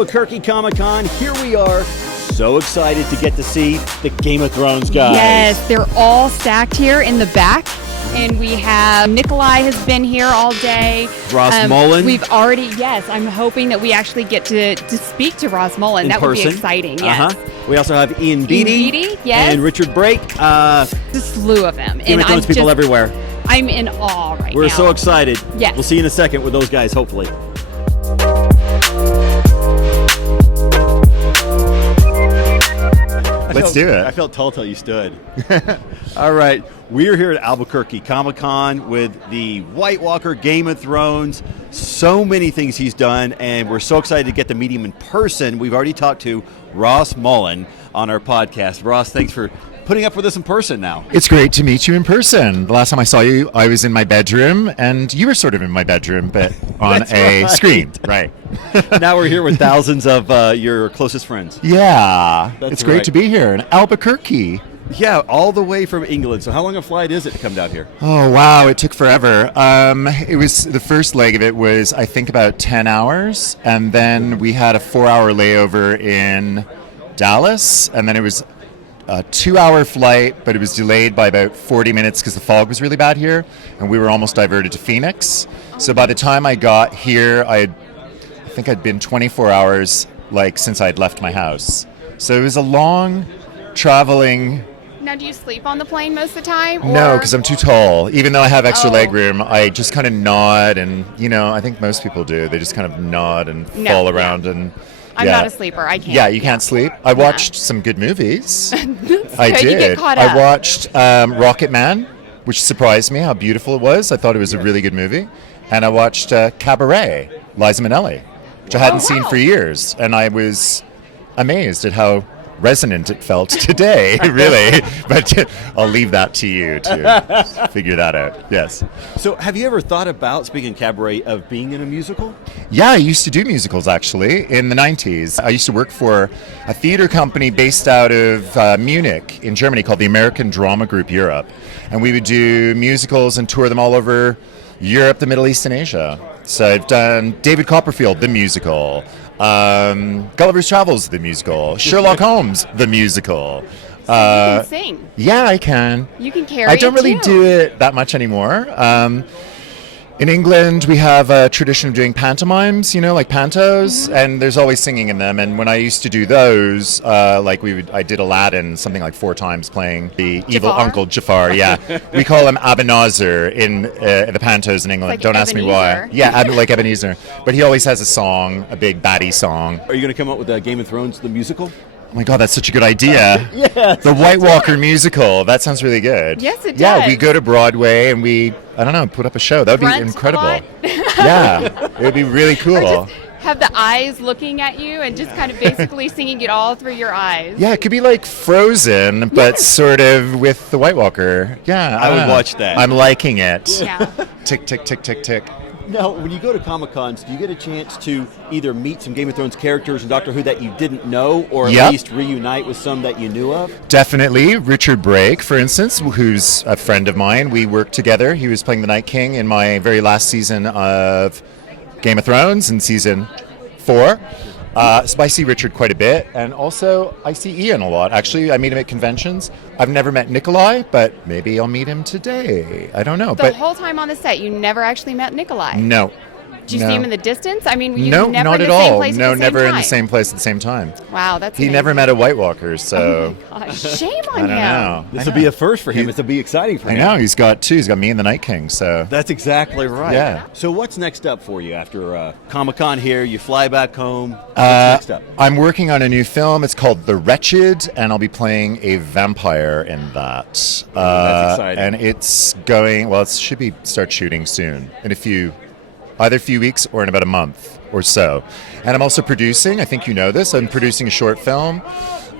Albuquerque Comic Con. Here we are. So excited to get to see the Game of Thrones guys. Yes, they're all stacked here in the back. And we have Nikolai has been here all day. Ross Mullan. We've already, yes, I'm hoping that we actually get to speak to Ross Mullan. That would be exciting, yes. We also have Ian Beattie, yes. And Richard Brake. The slew of them. Game of Thrones people everywhere. I'm in awe right now. We're so excited. Yes. We'll see you in a second with those guys, hopefully. Let's do it. I felt tall till you stood. All right. We're here at Albuquerque Comic Con with the White Walker, Game of Thrones. So many things he's done, and we're so excited to get to meet him in person. We've already talked to Ross Mullan on our podcast. Ross, thanks for putting up with us in person now. It's great to meet you in person. The last time I saw you, I was in my bedroom, and you were sort of in my bedroom, but on a screen. Right. Now we're here with thousands of your closest friends. Yeah. It's great right. to be here in Albuquerque. Yeah, all the way from England. So how long a flight is it to come down here? Oh, wow. It took forever. It was the first leg of it was, I think, about 10 hours. And then we had a 4-hour layover in Dallas. And then it was a 2-hour flight, but it was delayed by about 40 minutes because the fog was really bad here. And we were almost diverted to Phoenix. So by the time I got here, I think I'd been 24 hours since I'd left my house. So it was a long traveling. Now, do you sleep on the plane most of the time? Or? No, because I'm too tall. Even though I have extra leg room, I just kind of nod, and I think most people do. They just kind of nod and fall around, and I'm not a sleeper. I can't. Yeah, you can't sleep. I watched some good movies. I did. You get caught up. I watched Rocket Man, which surprised me how beautiful it was. I thought it was a really good movie, and I watched Cabaret, Liza Minnelli, which I hadn't seen for years, and I was amazed at how resonant it felt today, really. But I'll leave that to you to figure that out. Yes. So have you ever thought about, speaking of Cabaret, of being in a musical? Yeah, I used to do musicals, actually, in the 90s. I used to work for a theater company based out of Munich in Germany called the American Drama Group Europe. And we would do musicals and tour them all over Europe, the Middle East, and Asia. So I've done David Copperfield, the musical, Gulliver's Travels, the musical, Sherlock Holmes, the musical. So you can sing. Yeah, I can. You can carry I don't really too. do it that much anymore. In England, we have a tradition of doing pantomimes, like pantos, and there's always singing in them. And when I used to do those, I did Aladdin something like 4 times, playing the evil uncle Jafar. Yeah, we call him Ebenezer in the pantos in England. Don't ask me why. Yeah, like Ebenezer. But he always has a song, a big baddie song. Are you going to come up with Game of Thrones, the musical? Oh my God, that's such a good idea. Yes. The White Walker musical. That sounds really good. Yes, it does. Yeah, we go to Broadway and we, put up a show. That would be incredible. Yeah, it would be really cool. Or just have the eyes looking at you and just kind of basically singing it all through your eyes. Yeah, it could be like Frozen, but sort of with the White Walker. Yeah, I would watch that. I'm liking it. Yeah. Tick, tick, tick, tick, tick. Now, when you go to Comic-Cons, do you get a chance to either meet some Game of Thrones characters and Doctor Who that you didn't know, or at least reunite with some that you knew of? Definitely. Richard Brake, for instance, who's a friend of mine. We worked together. He was playing the Night King in my very last season of Game of Thrones in season 4. So I see Richard quite a bit, and also I see Ian a lot. Actually, I meet him at conventions. I've never met Nikolai, but maybe I'll meet him today. I don't know. The whole time on the set, you never actually met Nikolai? No. Did you see him in the distance? I mean, no, never not in at the same all. place No, at the same never time? in the same place at the same time. Wow, that's He amazing. never met a White Walker, so... Oh my gosh, shame on I don't him. know. This will be a first for him. This will be exciting for him. I know. He's got 2. He's got me and the Night King, so... That's exactly right. Yeah. So what's next up for you after Comic-Con here? You fly back home. What's next up? I'm working on a new film. It's called The Wretched, and I'll be playing a vampire in that. That's exciting. And it's going... Well, it should start shooting soon. In either a few weeks or in about a month or so. And I'm also producing, I think you know this, I'm producing a short film.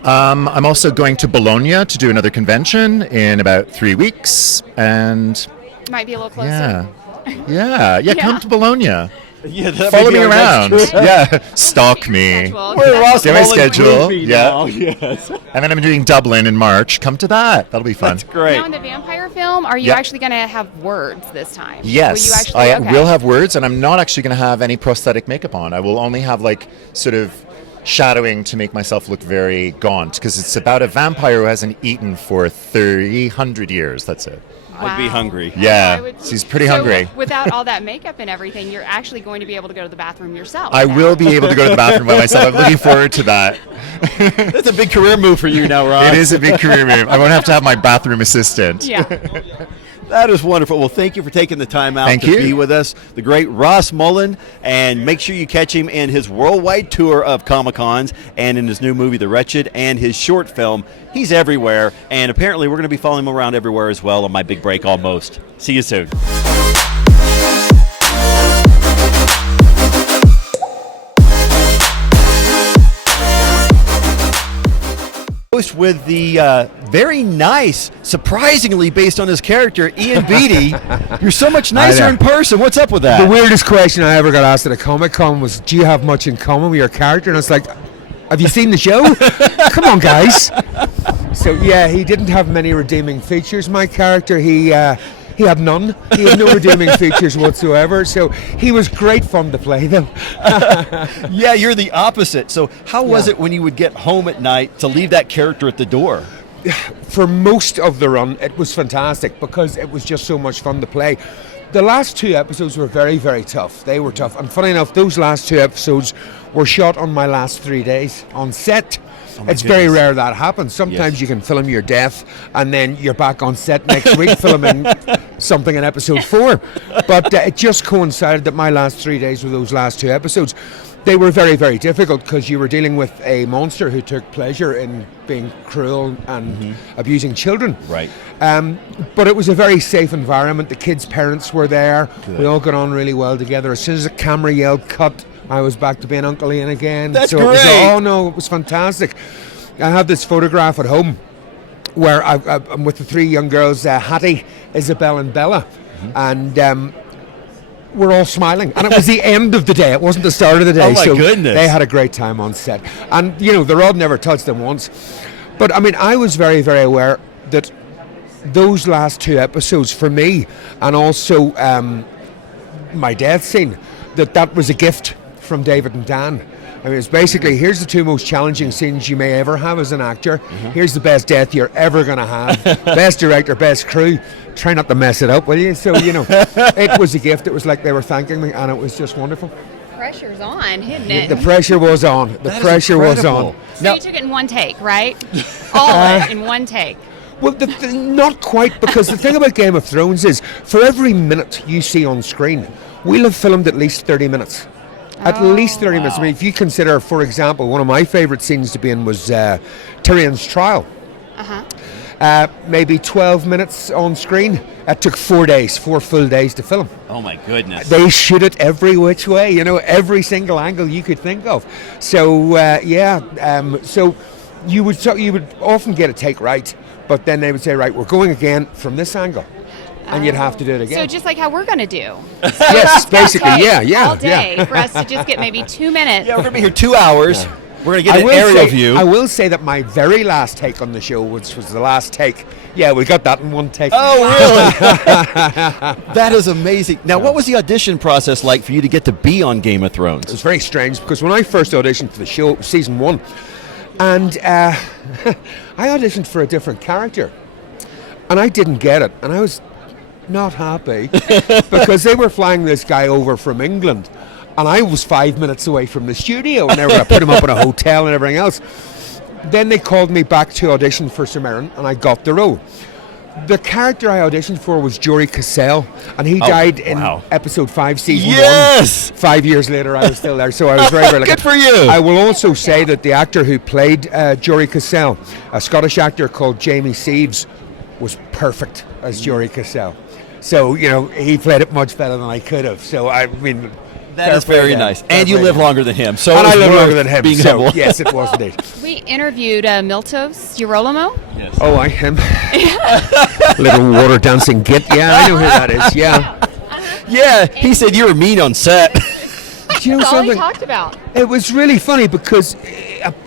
I'm also going to Bologna to do another convention in about 3 weeks. And Might be a little closer. yeah, come to Bologna. Yeah, that Follow may be me our around. next trip. Yeah, stalk me. We're Ross Get my Mullan's schedule. movie Yeah. now. Yes. And then I'm doing Dublin in March. Come to that. That'll be fun. That's great. Now in the vampire film, are you actually going to have words this time? Yes, Will you actually, I will have words, and I'm not actually going to have any prosthetic makeup on. I will only have sort of shadowing to make myself look very gaunt, because it's about a vampire who hasn't eaten for 300 years. That's it. I'd be hungry. Yeah, she's pretty hungry. Without all that makeup and everything, you're actually going to be able to go to the bathroom yourself. I will be able to go to the bathroom by myself. I'm looking forward to that. That's a big career move for you now, Ron. It is a big career move. I won't have to have my bathroom assistant. Yeah. That is wonderful. Well, thank you for taking the time out to be with us. The great Ross Mullan, and make sure you catch him in his worldwide tour of Comic-Cons and in his new movie, The Wretched, and his short film. He's everywhere, and apparently we're going to be following him around everywhere as well on My Big Break Almost. See you soon. With the very nice, surprisingly based on his character, Ian Beattie. You're so much nicer in person. What's up with that? The weirdest question I ever got asked at a Comic Con was, do you have much in common with your character? And I was like, have you seen the show? Come on, guys. So yeah, he didn't have many redeeming features. My character, he had none. He had no redeeming features whatsoever. So he was great fun to play, though. Yeah, you're the opposite. So how was it when you would get home at night to leave that character at the door? For most of the run, it was fantastic because it was just so much fun to play. The last 2 episodes were very, very tough. They were tough. And funny enough, those last 2 episodes were shot on my last 3 days on set. It's very rare that happens. Sometimes you can film your death and then you're back on set next week filming something in episode 4. But it just coincided that my last 3 days were those last 2 episodes. They were very, very difficult because you were dealing with a monster who took pleasure in being cruel and abusing children. Right. But it was a very safe environment. The kids' parents were there. Good. We all got on really well together. As soon as the camera yelled cut, I was back to being Uncle Ian again. That's great. It was fantastic. I have this photograph at home where I'm with the 3 young girls, Hattie, Isabel and Bella. And we're all smiling. And it was the end of the day. It wasn't the start of the day. Oh, my goodness. They had a great time on set. And, the rod never touched them once. But, I was very, very aware that those last 2 episodes for me, and also my death scene, that was a gift from David and Dan. It's basically, here's the 2 most challenging scenes you may ever have as an actor. Here's the best death you're ever going to have. Best director, best crew. Try not to mess it up, will you? So, it was a gift. It was like they were thanking me, and it was just wonderful. Pressure's on, isn't it? The pressure was on. The pressure was on. So you took it in one take, right? All of it in one take. Well, not quite, because the thing about Game of Thrones is, for every minute you see on screen, we'll have filmed at least 30 minutes. At least 30 minutes. If you consider, for example, one of my favourite scenes to be in was Tyrion's trial. Maybe 12 minutes on screen. It took 4 days, 4 full days to film. Oh my goodness. They shoot it every which way, every single angle you could think of. So, so you would often get a take right, but then they would say, right, we're going again from this angle. And you'd have to do it again. So just like how we're going to do. Yes, basically, all day for us to just get maybe 2 minutes. Yeah, we're going to be here 2 hours. Yeah. We're going to get an aerial view. I will say that my very last take on the show, which was the last take, we got that in one take. Oh, really? That is amazing. Now, what was the audition process like for you to get to be on Game of Thrones? It was very strange because when I first auditioned for the show, season 1, and I auditioned for a different character, and I didn't get it, and I was not happy because they were flying this guy over from England and I was 5 minutes away from the studio and they were going to put him up in a hotel and everything else. Then they called me back to audition for Sir Meryn and I got the role. The character I auditioned for was Jory Cassell, and he died in episode 5, season 1. 5 years later, I was still there, so I was very, very lucky. Good for you. I will also say that the actor who played Jory Cassell, a Scottish actor called Jamie Seaves, was perfect as Jory Cassell. So, he played it much better than I could have. So, that is very nice. And you live longer than him. So and I live longer than him. Being so, humble. Yes, it was indeed. We interviewed Miltos Girolamo. Yes. Oh, him. Little water dancing git. Yeah, I know who that is. Yeah. Yeah, he said you were mean on set. Do you know That's all something? he talked about. It was really funny because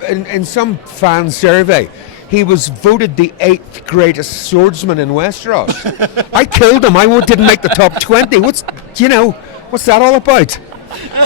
in some fan survey, he was voted the 8th greatest swordsman in Westeros. I killed him. I didn't make the top 20. What's that all about?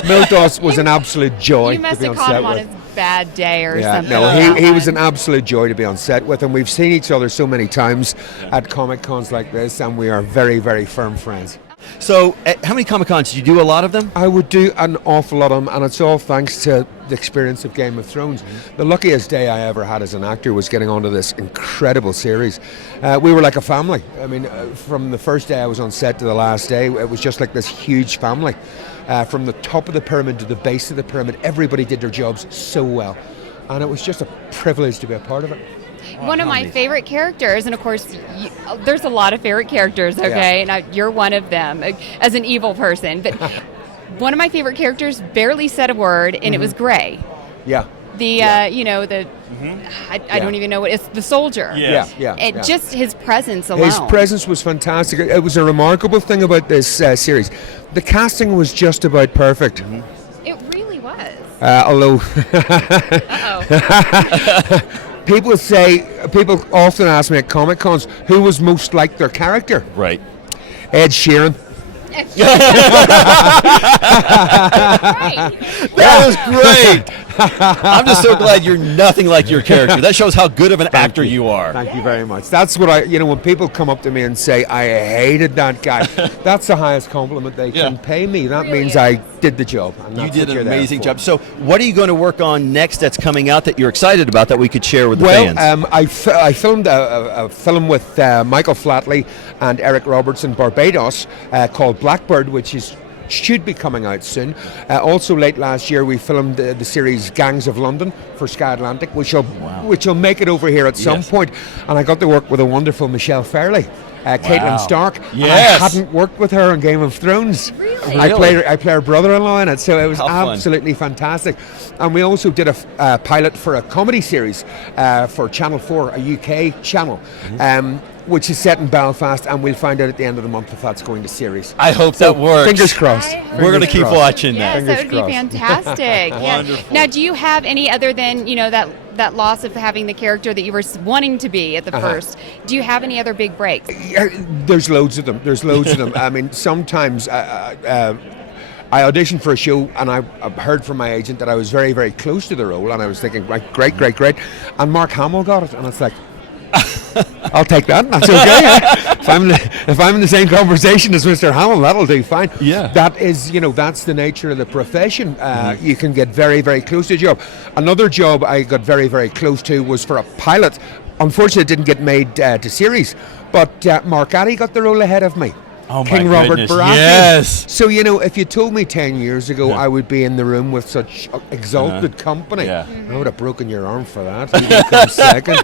Miltos was an absolute joy. You must to be have on caught set him on with. his bad day or Yeah, something. no, like he that. was an absolute joy to be on set with, and we've seen each other so many times at Comic Cons like this, and we are very, very firm friends. So, how many Comic Cons? Did you do a lot of them? I would do an awful lot of them, and it's all thanks to the experience of Game of Thrones. The luckiest day I ever had as an actor was getting onto this incredible series. We were like a family. I mean, from the first day I was on set to the last day, it was just like this huge family. From the top of the pyramid to the base of the pyramid, everybody did their jobs so well. And it was just a privilege to be a part of it. One of my favorite characters, and of course, there's a lot of favorite characters, okay? Yeah. And you're one of them as an evil person. But one of my favorite characters barely said a word, and it was Gray. Yeah. I don't even know what it's the soldier. Yeah. Just his presence alone. His presence was fantastic. It was a remarkable thing about this series. The casting was just about perfect. It really was. Although people often ask me at Comic Cons who was most like their character. Right. Ed Sheeran. Right. That was great. I'm just so glad you're nothing like your character. That shows how good of an actor you are. Thank you very much. That's what when people come up to me and say, I hated that guy, that's the highest compliment they can pay me. That Really means is. I did the job. And You that's did what an you're there amazing for. job. So, what are you going to work on next that's coming out that you're excited about that we could share with the Well, fans? I filmed a film with Michael Flatley and Eric Roberts in Barbados called Blackbird, which should be coming out soon. Also, late last year, we filmed the series Gangs of London for Sky Atlantic, which will make it over here at some point. And I got to work with a wonderful Michelle Fairley. Caitlin Stark. Yes. And I hadn't worked with her on Game of Thrones. Really? I play her brother-in-law in it, so it was How fun. absolutely fantastic. And we also did a pilot for a comedy series for Channel 4, a UK channel, which is set in Belfast, and we'll find out at the end of the month if that's going to series. I hope that works. Fingers crossed. I hope We're going to Fingers keep crossed. watching Yes, that. that would be Fingers fantastic. Yeah. Wonderful. Now, do you have any other than that loss of having the character that you were wanting to be at the first? Do you have any other big breaks? Yeah, there's loads of them. I mean, sometimes I auditioned for a show, and I heard from my agent that I was very, very close to the role, and I was thinking, right, great. And Mark Hamill got it, and it's like, I'll take that. That's okay. If I'm in the same conversation as Mr. Hamill, that'll do fine. Yeah. That is, that's the nature of the profession. You can get very, very close to a job. Another job I got very, very close to was for a pilot. Unfortunately, it didn't get made to series, but Mark Addy got the role ahead of me. Oh, my King Robert goodness. Baratheon. Yes. So, if you told me 10 years ago I would be in the room with such exalted company, Yeah. I would have broken your arm for that. You would come second.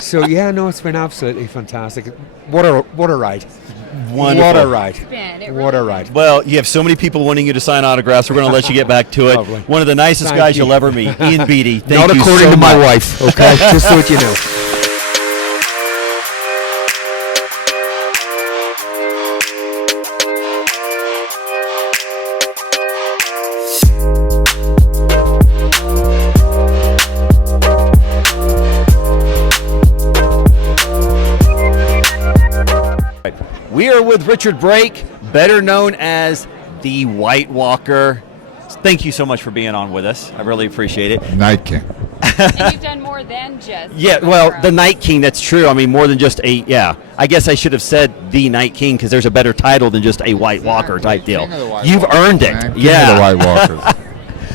So, it's been absolutely fantastic. What a ride. Wonderful. What a ride. It What a really ride. Well, you have so many people wanting you to sign autographs. We're going to let you get back to it. Lovely. One of the nicest Thank guys you. you'll ever meet, Ian Beattie. Thank Not you according so to my much. wife, okay? Just so that you know. We are with Richard Brake, better known as the White Walker. Thank you so much for being on with us. I really appreciate it. Night King. And you've done more than just. Yeah, well, the Night King, that's true. I mean, more than just I guess I should have said the Night King because there's a better title than just a White Walker type deal. King of the White You've Walkers, earned it. man. King Yeah. of the White Walkers.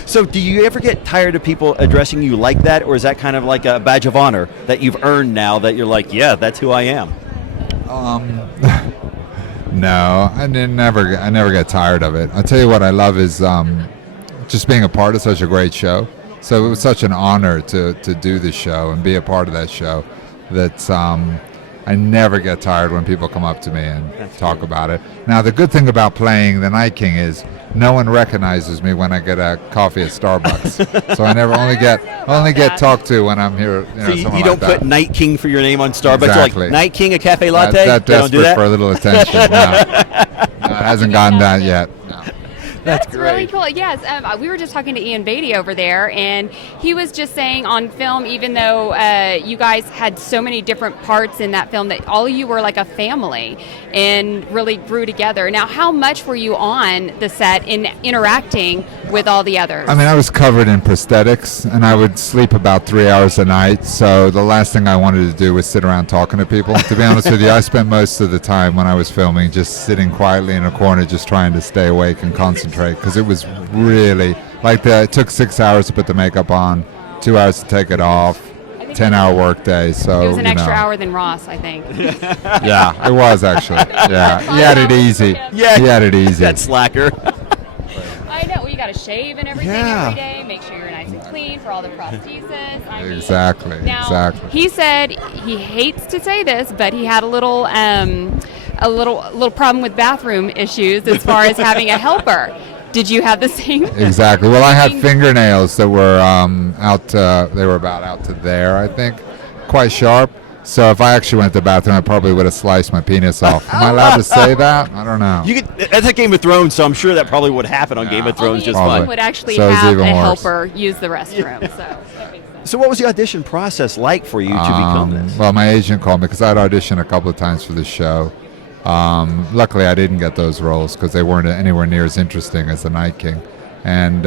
So do you ever get tired of people addressing you like that, or is that kind of like a badge of honor that you've earned now that you're like, yeah, that's who I am? No, I never get tired of it. I'll tell you what I love is just being a part of such a great show. So it was such an honor to do this show and be a part of that show that I never get tired when people come up to me and talk about it. Now, the good thing about playing the Night King is no one recognizes me when I get a coffee at Starbucks. So I only get talked to when I'm here. So you someone don't like that. put Night King for your name on Starbucks. Exactly. You're like, Night King, a cafe latte? That They don't do desperate that? for a little attention. No, it hasn't gotten that yet. No. That's really cool. Yes, we were just talking to Ian Beattie over there, and he was just saying on film, even though you guys had so many different parts in that film, that all of you were like a family and really grew together. Now, how much were you on the set in interacting with all the others? I mean, I was covered in prosthetics, and I would sleep about 3 hours a night. So the last thing I wanted to do was sit around talking to people. To be honest with you, I spent most of the time when I was filming just sitting quietly in a corner, just trying to stay awake and concentrate, because it was really like it took 6 hours to put the makeup on, 2 hours to take it off. 10-hour work day, so it was an extra hour than Ross, I think. Yeah, it was actually. Yeah, he had it easy. Yeah, he had it easy. That slacker. I know. Well, you got to shave and everything every day. Make sure you're nice and clean for all the prosthesis. Exactly. He said he hates to say this, but he had a little problem with bathroom issues as far as having a helper. Did you have the same? Exactly. Well, I had fingernails that were they were about out to there, I think, quite sharp. So if I actually went to the bathroom, I probably would have sliced my penis off. Am I allowed to say that? I don't know. That's a Game of Thrones, so I'm sure that probably would happen on Game of Thrones just fine. fine. Would actually have a helper use the restroom. So what was the audition process like for you to become this? Well, my agent called me because I'd auditioned a couple of times for the show. Luckily, I didn't get those roles because they weren't anywhere near as interesting as The Night King. And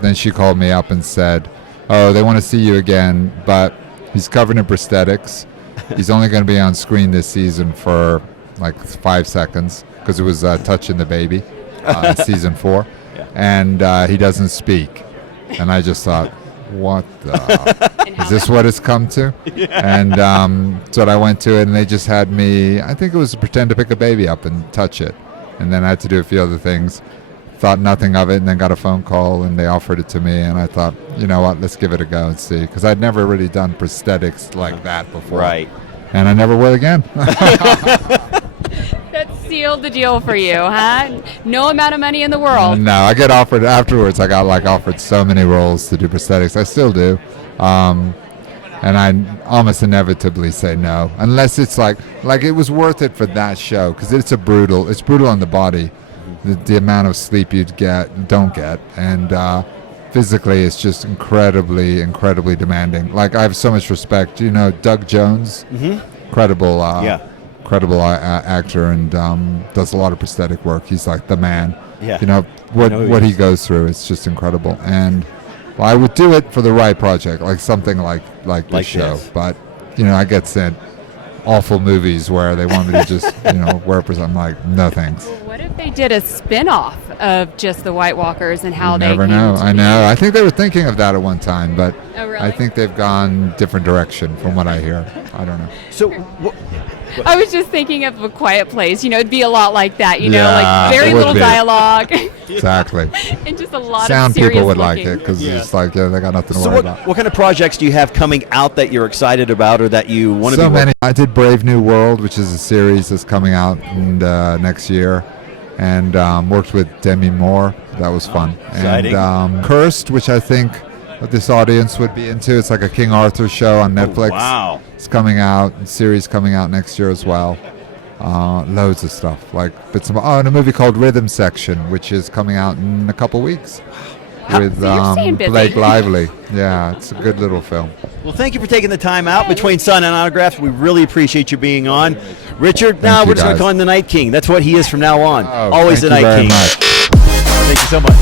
then she called me up and said, "Oh, they want to see you again, but he's covered in prosthetics. He's only going to be on screen this season for like 5 seconds because it was touching the baby in season 4, and he doesn't speak." And I just thought, what the? Is this what it's come to? And so I went to it, and they just had me, I think it was pretend to pick a baby up and touch it. And then I had to do a few other things. Thought nothing of it, and then got a phone call, and they offered it to me. And I thought, you know what, let's give it a go and see. Because I'd never really done prosthetics like that before. Right. And I never will again. That sealed the deal for you, huh? No amount of money in the world. No, I get offered afterwards. I got offered so many roles to do prosthetics. I still do. And I almost inevitably say no, unless it's like it was worth it for that show, because it's brutal on the body, the amount of sleep don't get, and physically it's just incredibly demanding. Like, I have so much respect. You know, Doug Jones, incredible actor, and does a lot of prosthetic work. He's like the man. Yeah. You know what he goes through. It's just incredible. And I would do it for the right project, like something like this show. But I get sent awful movies where they want me to just wear I'm like, no thanks. Well, what if they did a spin-off of just the White Walkers and how they never know. I know. I think they were thinking of that at one time, but really? I think they've gone different direction from what I hear. I don't know. So I was just thinking of A Quiet Place. It'd be a lot like that. Yeah, like very little dialogue. Exactly. And just a lot Sound of serious people would looking. like it because it's like, they got nothing to worry about. What kind of projects do you have coming out that you're excited about or that you want to So be many. I did Brave New World, which is a series that's coming out next year, and worked with Demi Moore. That was fun. Exciting. And Cursed, which I think this audience would be into. It's like a King Arthur show on Netflix. Oh, wow. It's coming out. A series coming out next year as well. Loads of stuff. And a movie called Rhythm Section, which is coming out in a couple weeks with Blake Lively. Yeah, it's a good little film. Well, thank you for taking the time out between Sun and Autographs. We really appreciate you being on. Richard, now we're just going to call him the Night King. That's what he is from now on. Oh, Always the thank you Night very King. much. Thank you so much.